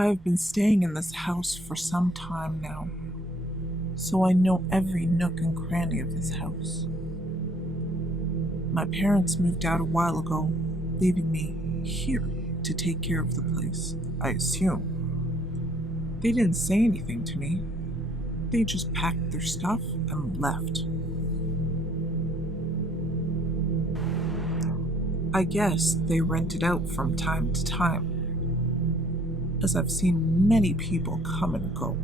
I've been staying in this house for some time now, so I know every nook and cranny of this house. My parents moved out a while ago, leaving me here to take care of the place, I assume. They didn't say anything to me. They just packed their stuff and left. I guess they rent it out from time to time, as I've seen many people come and go.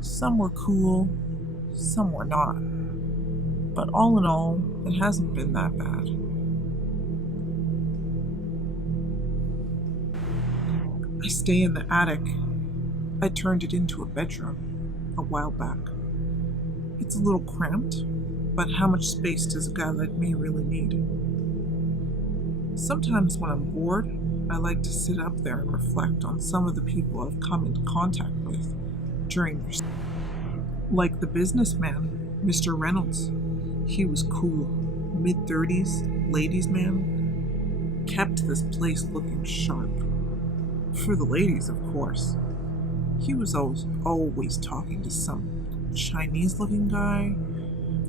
Some were cool, some were not, but all in all, it hasn't been that bad. I stay in the attic. I turned it into a bedroom a while back. It's a little cramped, but how much space does a guy like me really need? Sometimes when I'm bored, I like to sit up there and reflect on some of the people I've come into contact with during their stay. Like the businessman, Mr. Reynolds. He was cool, mid-30s, ladies' man. Kept this place looking sharp. For the ladies, of course. He was always talking to some Chinese-looking guy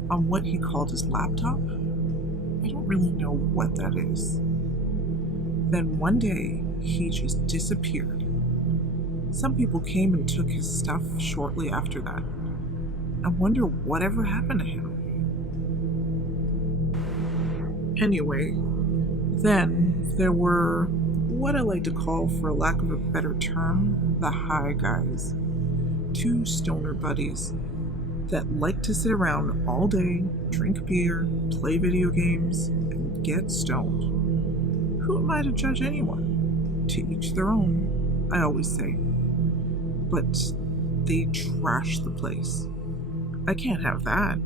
on what he called his laptop. I don't really know what that is. Then one day, he just disappeared. Some people came and took his stuff shortly after that. I wonder whatever happened to him. Anyway, then there were what I like to call, for lack of a better term, the high guys. Two stoner buddies that like to sit around all day, drink beer, play video games, and get stoned. Who am I to judge anyone? To each their own, I always say. But they trash the place. I can't have that.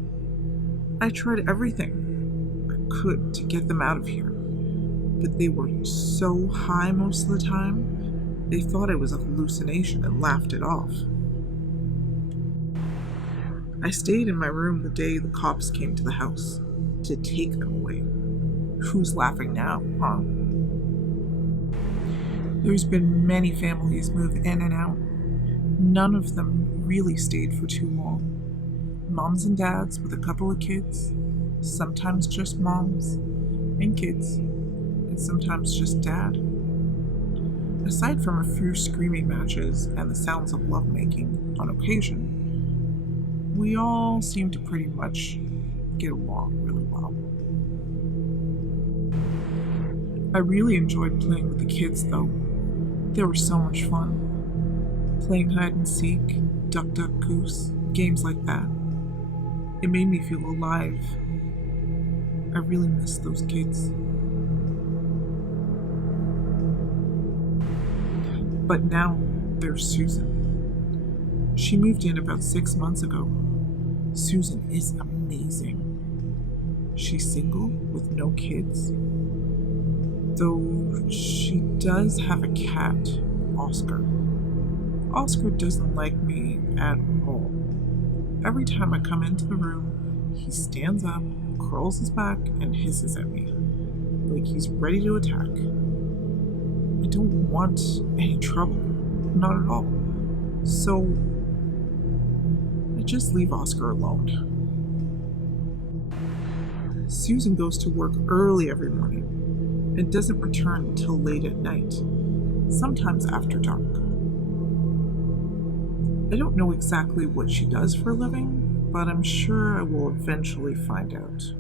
I tried everything I could to get them out of here, but they were so high most of the time, they thought it was a hallucination and laughed it off. I stayed in my room the day the cops came to the house to take them away. Who's laughing now, huh? There's been many families move in and out. None of them really stayed for too long. Moms and dads with a couple of kids, sometimes just moms and kids, and sometimes just dad. Aside from a few screaming matches and the sounds of lovemaking on occasion, we all seem to pretty much get along really well. I really enjoyed playing with the kids though. They were so much fun. Playing hide and seek, duck duck goose, games like that. It made me feel alive. I really miss those kids. But now there's Susan. She moved in about 6 months ago. Susan is amazing. She's single with no kids. Though she does have a cat, Oscar. Oscar doesn't like me at all. Every time I come into the room, he stands up, curls his back, and hisses at me, like he's ready to attack. I don't want any trouble, not at all. So I just leave Oscar alone. Susan goes to work early every morning and doesn't return until late at night, sometimes after dark. I don't know exactly what she does for a living, but I'm sure I will eventually find out.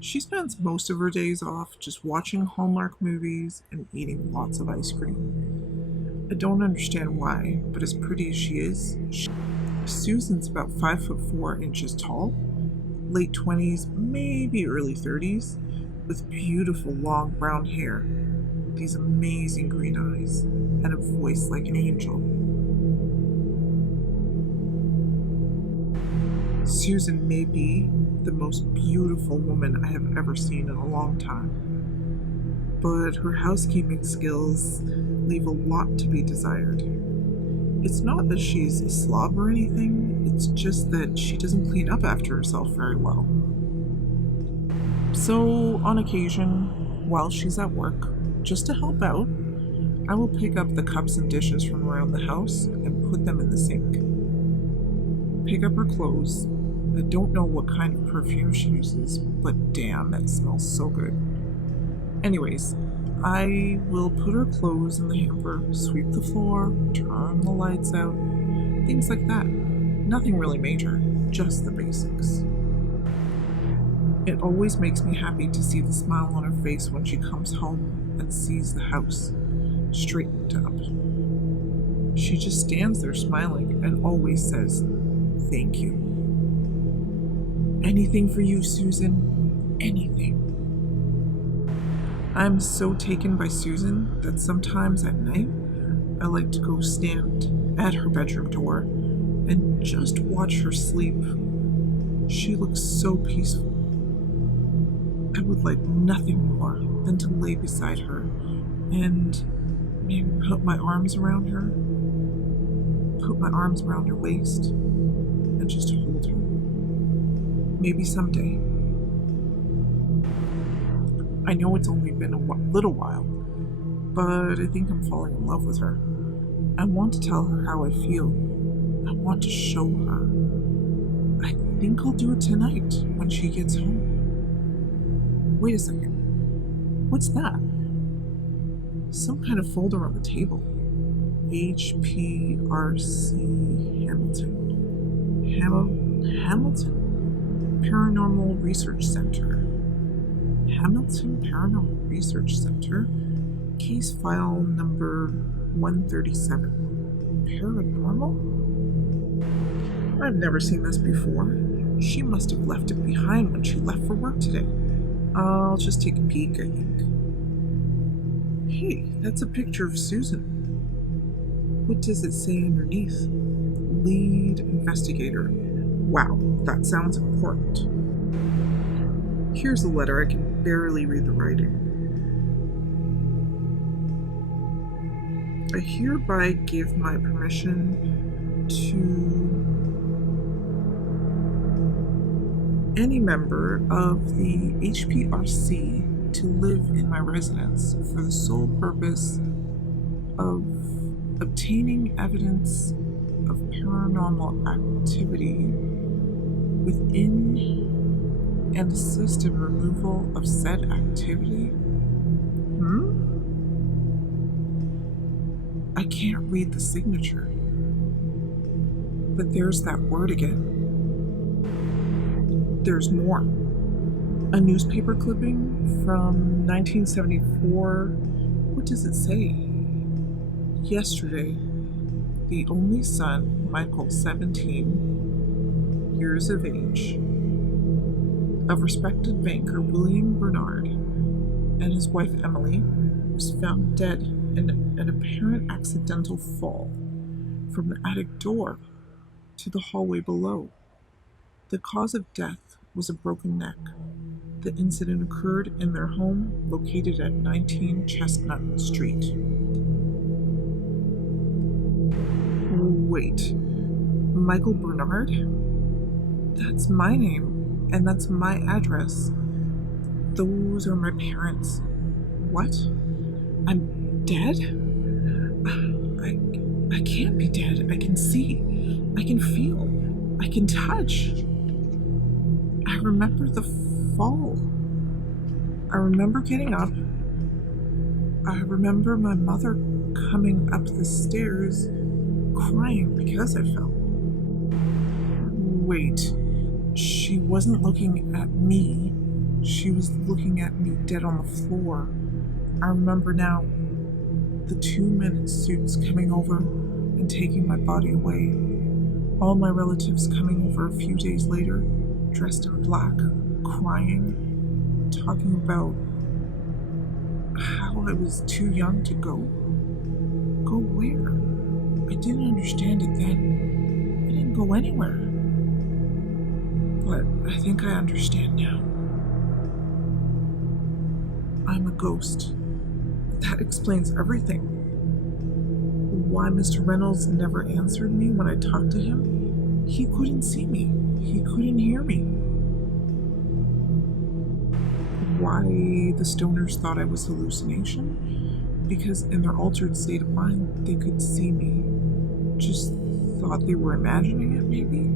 She spends most of her days off just watching Hallmark movies and eating lots of ice cream. I don't understand why, but as pretty as she is, Susan's about 5'4" tall, late 20s, maybe early 30s, with beautiful long brown hair, these amazing green eyes, and a voice like an angel. Susan may be the most beautiful woman I have ever seen in a long time, but her housekeeping skills leave a lot to be desired. It's not that she's a slob or anything, it's just that she doesn't clean up after herself very well. So, on occasion, while she's at work, just to help out, I will pick up the cups and dishes from around the house and put them in the sink. Pick up her clothes. I don't know what kind of perfume she uses, but damn, it smells so good. Anyways, I will put her clothes in the hamper, sweep the floor, turn the lights out, things like that. Nothing really major, just the basics. It always makes me happy to see the smile on her face when she comes home and sees the house straightened up. She just stands there smiling and always says, "Thank you. Anything for you, Susan. Anything." I'm so taken by Susan that sometimes at night I like to go stand at her bedroom door and just watch her sleep. She looks so peaceful. I would like nothing more than to lay beside her and maybe put my arms around her, put my arms around her waist, and just hold her. Maybe someday. I know it's only been a little while, but I think I'm falling in love with her. I want to tell her how I feel. I want to show her. I think I'll do it tonight when she gets home. Wait a second. What's that? Some kind of folder on the table. HPRC Hamilton. Hamilton? Paranormal Research Center. Hamilton Paranormal Research Center. Case file number 137. Paranormal? I've never seen this before. She must have left it behind when she left for work today. I'll just take a peek, I think. Hey, that's a picture of Susan. What does it say underneath? Lead investigator. Wow, that sounds important. Here's a letter. I can barely read the writing. I hereby give my permission to any member of the HPRC to live in my residence for the sole purpose of obtaining evidence of paranormal activity within and assist in removal of said activity. I can't read the signature, but there's that word again. There's more. A newspaper clipping from 1974. What does it say? Yesterday, the only son, Michael, 17 years of age, of respected banker William Bernard, and his wife Emily, was found dead in an apparent accidental fall from the attic door to the hallway below. The cause of death was a broken neck. The incident occurred in their home located at 19 Chestnut Street. Wait, Michael Bernard? That's my name, and that's my address. Those are my parents. What? I'm dead? I can't be dead. I can see. I can feel. I can touch. I remember the fall. I remember getting up. I remember my mother coming up the stairs crying because I fell. Wait, she wasn't looking at me. She was looking at me dead on the floor. I remember now the 2 men in suits coming over and taking my body away. All my relatives coming over a few days later, dressed in black, crying, talking about how I was too young to go. Go where? I didn't understand it then. I didn't go anywhere. But I think I understand now. I'm a ghost. That explains everything. Why Mr. Reynolds never answered me when I talked to him? He couldn't see me. He couldn't hear me. Why the stoners thought I was hallucination? because in their altered state of mind, they could see me. Just thought they were imagining it, maybe?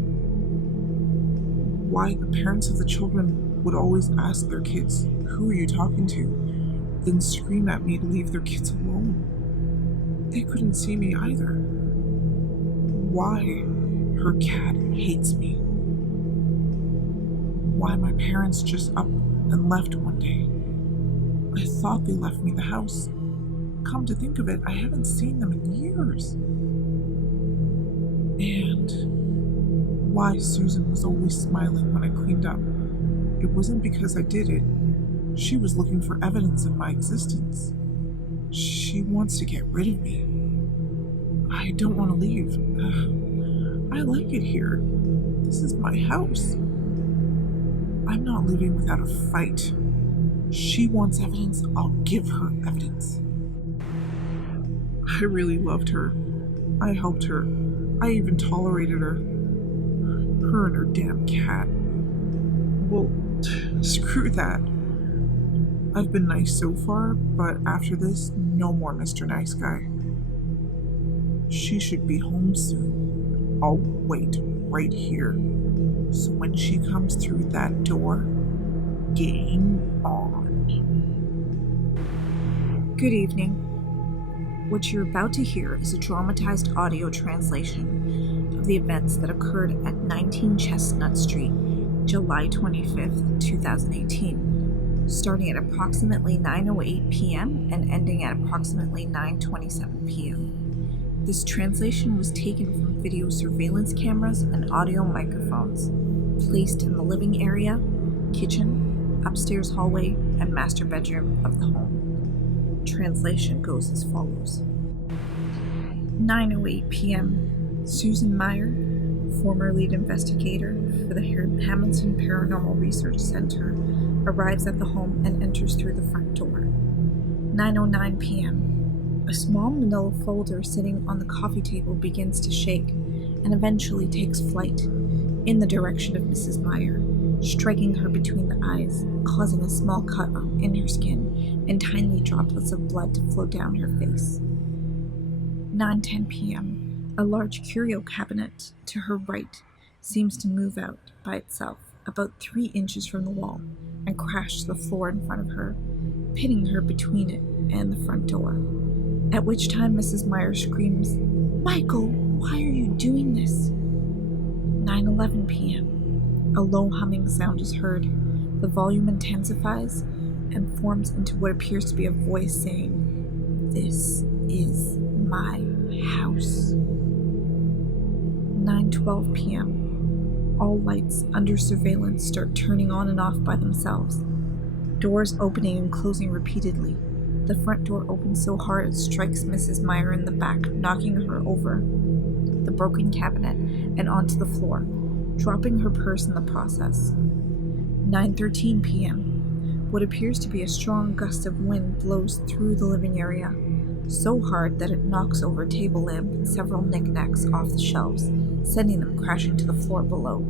Why the parents of the children would always ask their kids, "Who are you talking to?" then scream at me to leave their kids alone. They couldn't see me either. Why her cat hates me. Why my parents just up and left one day. I thought they left me the house. Come to think of it, I haven't seen them in years. And why Susan was always smiling when I cleaned up. It wasn't because I did it. She was looking for evidence of my existence. She wants to get rid of me. I don't want to leave. I like it here. This is my house. I'm not leaving without a fight. She wants evidence, I'll give her evidence. I really loved her. I helped her. I even tolerated her. Her and her damn cat. Well, screw that. I've been nice so far, but after this, no more Mr. Nice Guy. She should be home soon. I'll wait right here. So when she comes through that door, game on. Good evening. What you're about to hear is a dramatized audio translation of the events that occurred at 19 Chestnut Street, July 25th, 2018, starting at approximately 9:08 p.m. and ending at approximately 9:27 p.m. This translation was taken from video surveillance cameras and audio microphones placed in the living area, kitchen, upstairs hallway, and master bedroom of the home. Translation goes as follows. 9:08 p.m. Susan Meyer, former lead investigator for the Hamilton Paranormal Research Center, arrives at the home and enters through the front door. 9:09 p.m. A small manila folder sitting on the coffee table begins to shake and eventually takes flight in the direction of Mrs. Meyer, striking her between the eyes, causing a small cut in her skin and tiny droplets of blood to flow down her face. 9:10 p.m. A large curio cabinet to her right seems to move out by itself about 3 inches from the wall and crash to the floor in front of her, pinning her between it and the front door. At which time Mrs. Meyer screams, "Michael, why are you doing this?" 9:11 p.m. A low humming sound is heard. The volume intensifies and forms into what appears to be a voice saying, "This is my house." 9:12 p.m. All lights under surveillance start turning on and off by themselves. Doors opening and closing repeatedly. The front door opens so hard it strikes Mrs. Meyer in the back, knocking her over the broken cabinet and onto the floor, dropping her purse in the process. 9:13 p.m. What appears to be a strong gust of wind blows through the living area, so hard that it knocks over a table lamp and several knickknacks off the shelves, sending them crashing to the floor below.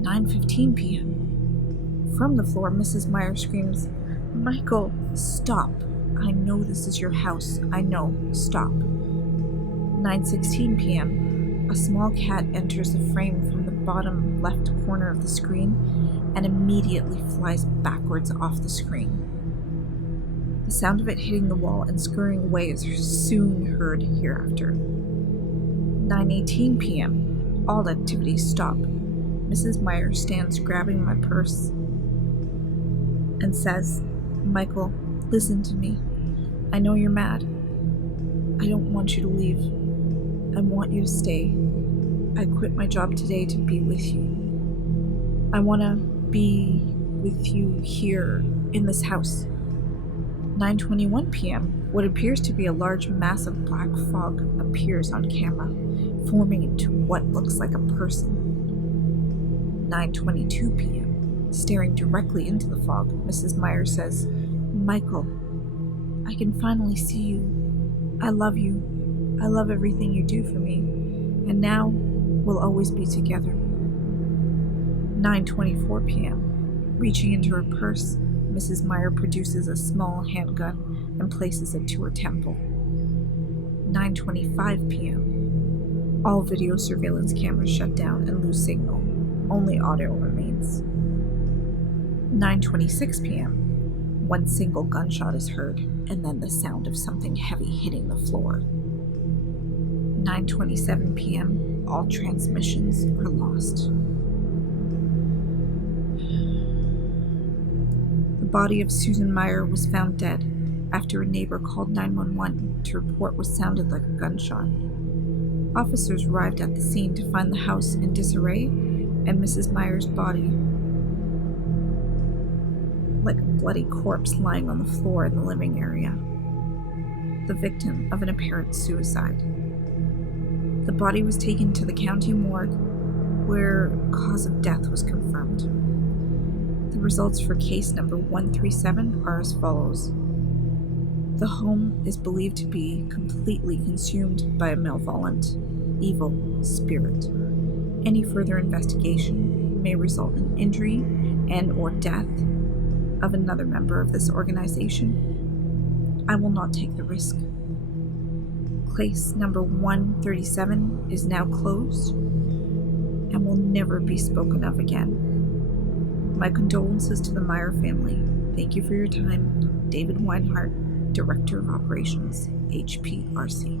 9:15 p.m. From the floor, Mrs. Meyer screams, "Michael, stop. I know this is your house. I know. Stop." 9:16 p.m. A small cat enters the frame from the bottom left corner of the screen and immediately flies backwards off the screen. The sound of it hitting the wall and scurrying away is soon heard hereafter. 9:18 p.m. All activities stop. Mrs. Meyer stands grabbing my purse and says, "Michael, listen to me. I know you're mad. I don't want you to leave. I want you to stay. I quit my job today to be with you. I want to be with you here in this house." 9:21 p.m. What appears to be a large mass of black fog appears on camera, forming into what looks like a person. 9:22 p.m. Staring directly into the fog, Mrs. Meyer says, "Michael, I can finally see you. I love you. I love everything you do for me. And now we'll always be together." 9:24 p.m. Reaching into her purse, Mrs. Meyer produces a small handgun and places it to her temple. 9:25 p.m. All video surveillance cameras shut down and lose signal. Only audio remains. 9:26 p.m. One single gunshot is heard, and then the sound of something heavy hitting the floor. 9:27 p.m. All transmissions are lost. The body of Susan Meyer was found dead after a neighbor called 911 to report what sounded like a gunshot. Officers arrived at the scene to find the house in disarray and Mrs. Meyer's body like a bloody corpse lying on the floor in the living area, the victim of an apparent suicide. The body was taken to the county morgue, where cause of death was confirmed. The results for case number 137 are as follows. The home is believed to be completely consumed by a malevolent, evil spirit. Any further investigation may result in injury and/or death of another member of this organization. I will not take the risk. Case number 137 is now closed and will never be spoken of again. My condolences to the Meyer family. Thank you for your time. David Weinhardt, Director of Operations, HPRC.